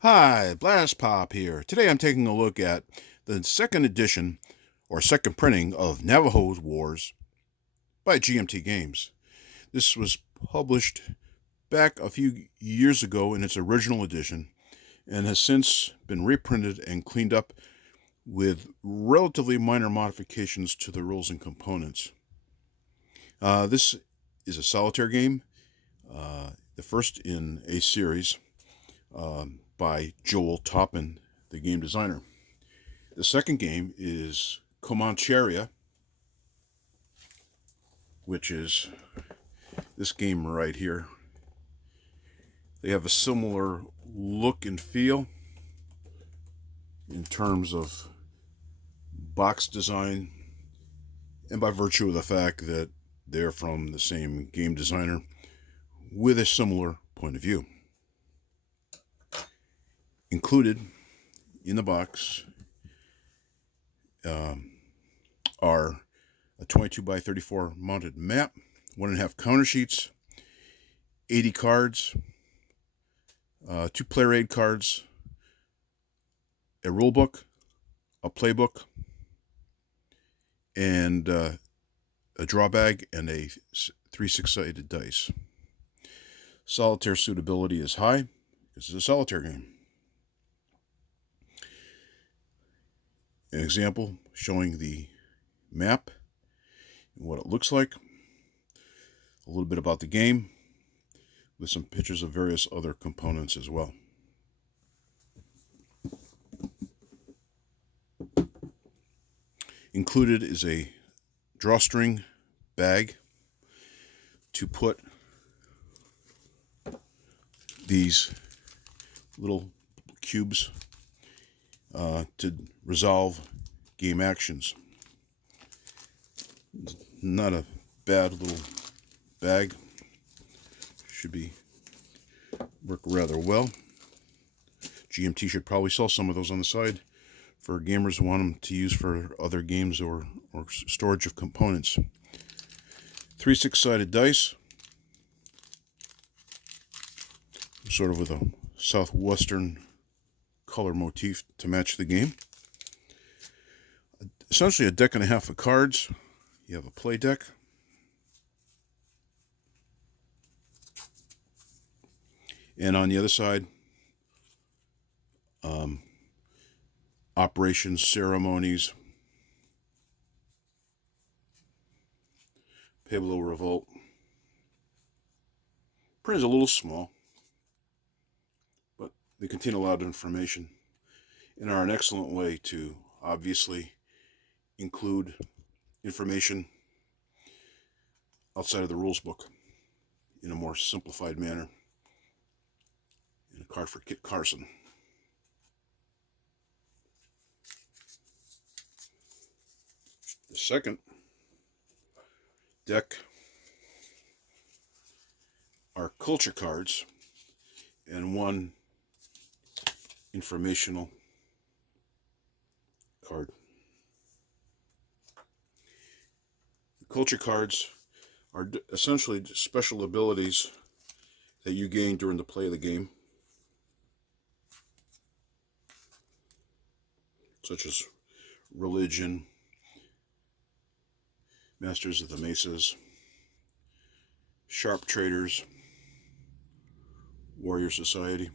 Hi, Blastpop here. Today I'm taking a look at the second edition or second printing of Navajo's Wars by GMT Games. This was published back a few years ago in its original edition and has since been reprinted and cleaned up with relatively minor modifications to the rules and components. This is a solitaire game, the first in a series by Joel Toppin, the game designer. The second game is Comancheria, which is this game right here. They have a similar look and feel in terms of box design, and by virtue of the fact that they're from the same game designer with a similar point of view. Included in the box are a 22 by 34 mounted map, 1.5 counter sheets, 80 cards, 2 player aid cards, a rulebook, a playbook, and a draw bag, and a 3 6-sided dice. Solitaire suitability is high. This is a solitaire game. An example showing the map and what it looks like. A little bit about the game with some pictures of various other components as well. Included is a drawstring bag to put these little cubes to resolve game actions. Not a bad little bag. Should work rather well. GMT should probably sell some of those on the side for gamers who want them to use for other games or storage of components. 3 6-sided dice, sort of with a southwestern color motif to match the game. Essentially a deck and a half of cards. You have a play deck. And on the other side, operations, ceremonies, Pueblo Revolt. Print is a little small, but they contain a lot of information and are an excellent way to obviously include information outside of the rules book in a more simplified manner. And a card for Kit Carson. The second deck are culture cards and one informational card. The culture cards are essentially special abilities that you gain during the play of the game, such as religion, masters of the mesas, sharp traders, warrior society.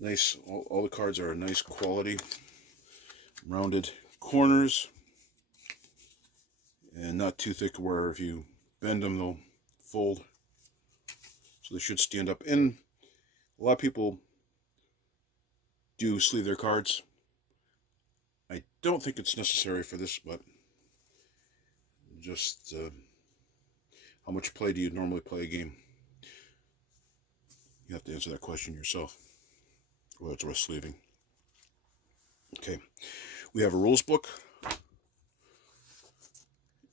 Nice, all the cards are nice quality, rounded corners, and not too thick where if you bend them they'll fold. So they should stand up. And a lot of people do sleeve their cards. I don't think it's necessary for this, but just how much play do you normally play a game? You have to answer that question yourself, whether it's worth sleeving. Okay, we have a rules book,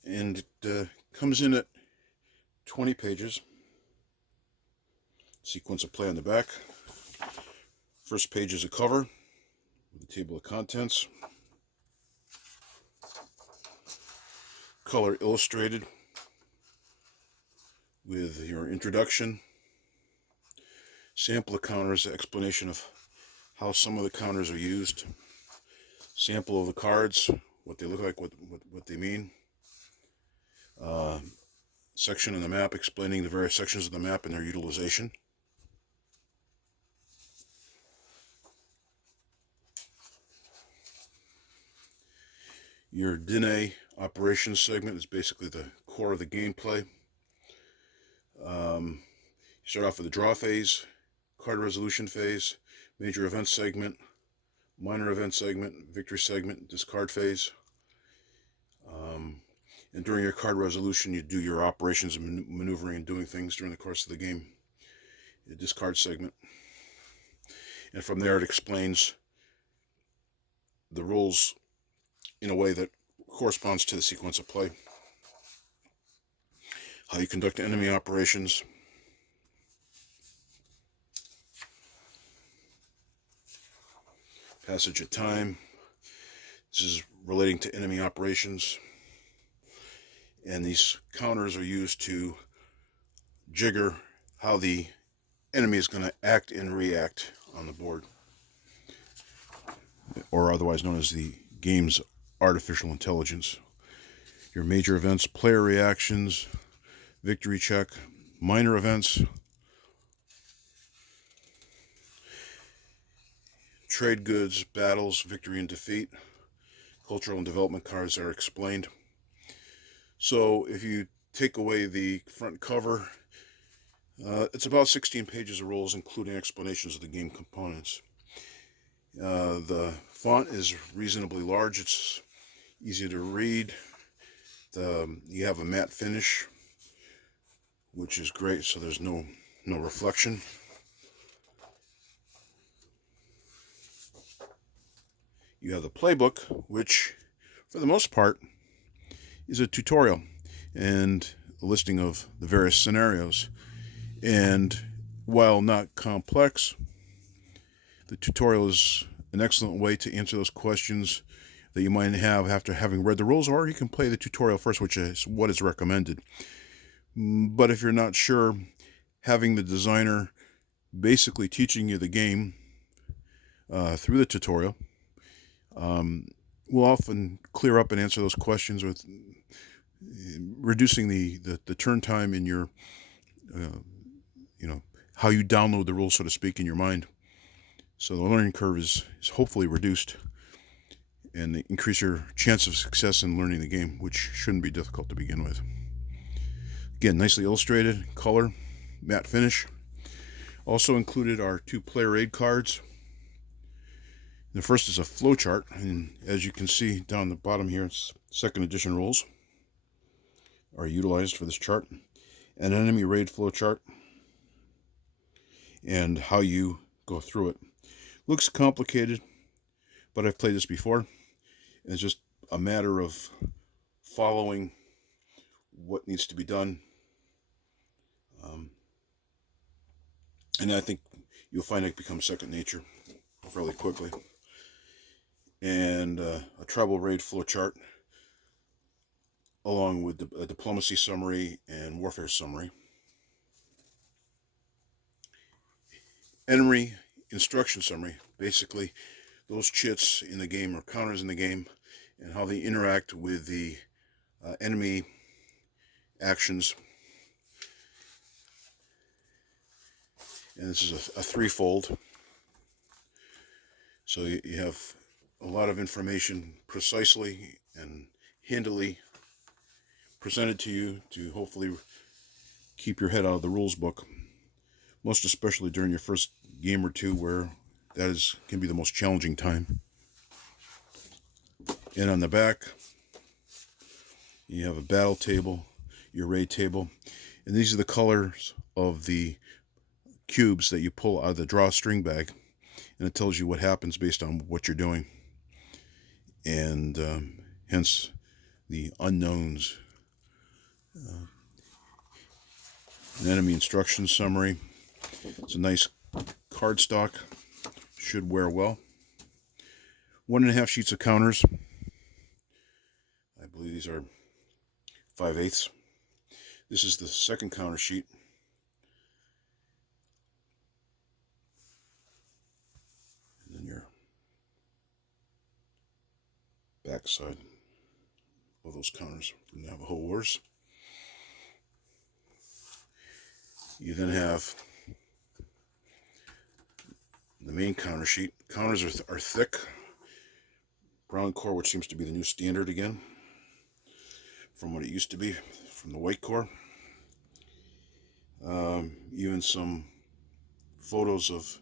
and it comes in at 20 pages. Sequence of play on the back. First page is a cover with a table of contents. Color illustrated with your introduction, Sample of counters, explanation of how some of the counters are used. Sample of the cards, what they look like, what they mean. Section in the map explaining the various sections of the map and their utilization. Your Dine operations segment is basically the core of the gameplay. You start off with the draw phase, card resolution phase, major event segment, minor event segment, victory segment, discard phase. And during your card resolution, you do your operations and maneuvering and doing things during the course of the game. The discard segment. And from there, it explains the rules in a way that corresponds to the sequence of play. How you conduct enemy operations. Passage of time. This is relating to enemy operations. And these counters are used to jigger how the enemy is going to act and react on the board, or otherwise known as the game's artificial intelligence. Your major events, player reactions, victory check, minor events, trade goods, battles, victory and defeat, cultural and development cards are explained. So if you take away the front cover, it's about 16 pages of rules, including explanations of the game components. The font is reasonably large. It's easy to read. You have a matte finish, which is great, so there's no reflection. You have the playbook, which, for the most part, is a tutorial and a listing of the various scenarios. And while not complex, the tutorial is an excellent way to answer those questions that you might have after having read the rules, or you can play the tutorial first, which is what is recommended. But if you're not sure, having the designer basically teaching you the game through the tutorial will often clear up and answer those questions, with reducing the turn time in your how you download the rules, so to speak, in your mind. So the learning curve is hopefully reduced, and increase your chance of success in learning the game, which shouldn't be difficult to begin with. Again, nicely illustrated, color, matte finish. Also included are 2 player aid cards. The first is a flowchart, and as you can see down the bottom here, it's 2nd edition rules are utilized for this chart. An enemy raid flowchart and how you go through it. Looks complicated, but I've played this before. It's just a matter of following what needs to be done. And I think you'll find it becomes second nature fairly quickly. And a tribal raid flowchart, along with a diplomacy summary and warfare summary. Enemy instruction summary, basically those chits in the game or counters in the game and how they interact with the enemy actions. And this is a threefold. So you have a lot of information precisely and handily presented to you to hopefully keep your head out of the rules book, most especially during your first game or two, where that can be the most challenging time. And on the back, you have a battle table, your raid table, and these are the colors of the cubes that you pull out of the drawstring bag, and it tells you what happens based on what you're doing, and hence the unknowns. An enemy instruction summary. It's a nice cardstock, should wear well. 1.5 sheets of counters. I believe these are 5/8. This is the second counter sheet. backside of those counters from Navajo Wars. You then have the main counter sheet. Counters are thick. Brown core, which seems to be the new standard again, from what it used to be, from the white core. Even some photos of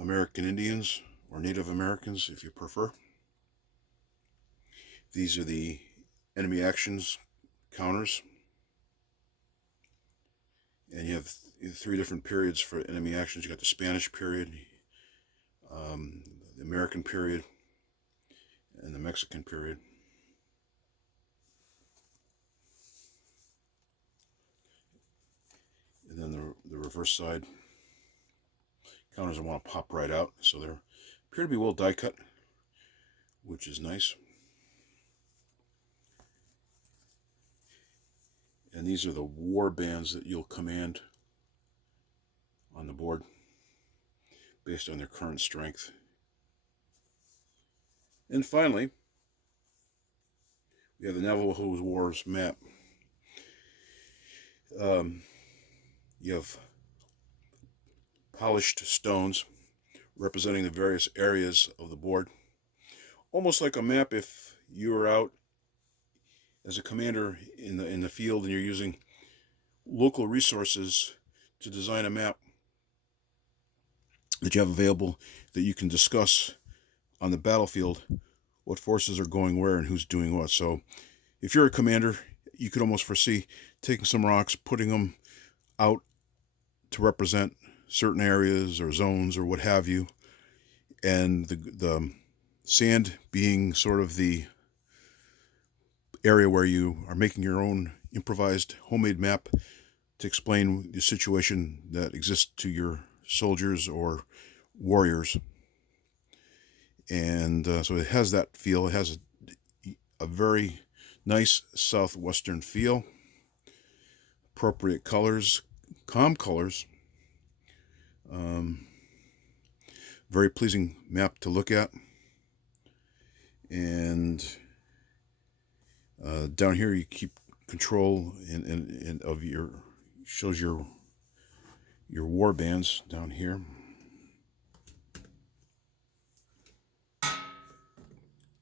American Indians or Native Americans, if you prefer. These are the enemy actions counters. And you have three different periods for enemy actions. You got the Spanish period, the American period, and the Mexican period. And then the reverse side counters I want to pop right out, so they appear to be well die cut, which is nice. And these are the war bands that you'll command on the board based on their current strength. And finally, we have the Navajo Wars map. You have polished stones representing the various areas of the board, almost like a map if you were out as a commander in the field and you're using local resources to design a map that you have available that you can discuss on the battlefield what forces are going where and who's doing what. So if you're a commander, you could almost foresee taking some rocks, putting them out to represent certain areas or zones or what have you, and the sand being sort of the area where you are making your own improvised homemade map to explain the situation that exists to your soldiers or warriors. And so it has that feel. It has a very nice southwestern feel, appropriate colors, calm colors, very pleasing map to look at. And down here you keep control of your, shows your war bands down here.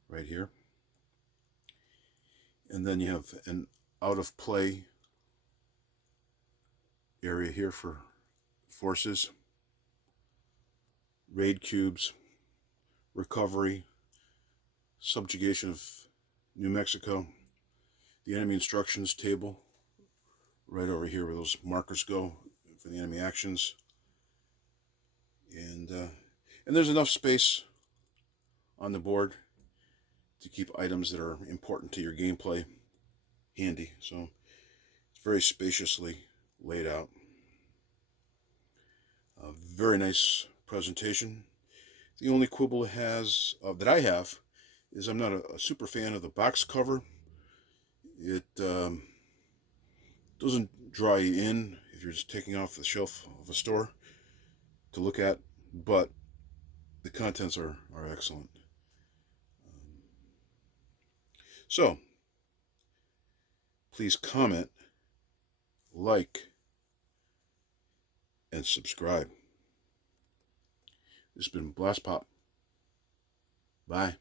Right here. And then you have an out of play area here for forces, raid cubes, recovery, subjugation of New Mexico, the enemy instructions table right over here where those markers go for the enemy actions. And there's enough space on the board to keep items that are important to your gameplay handy. So it's very spaciously laid out. A very nice presentation. The only quibble it has that I have is I'm not a super fan of the box cover. It doesn't draw you in if you're just taking off the shelf of a store to look at, but the contents are excellent. So please comment, like, and subscribe. This has been Blastpop. Bye.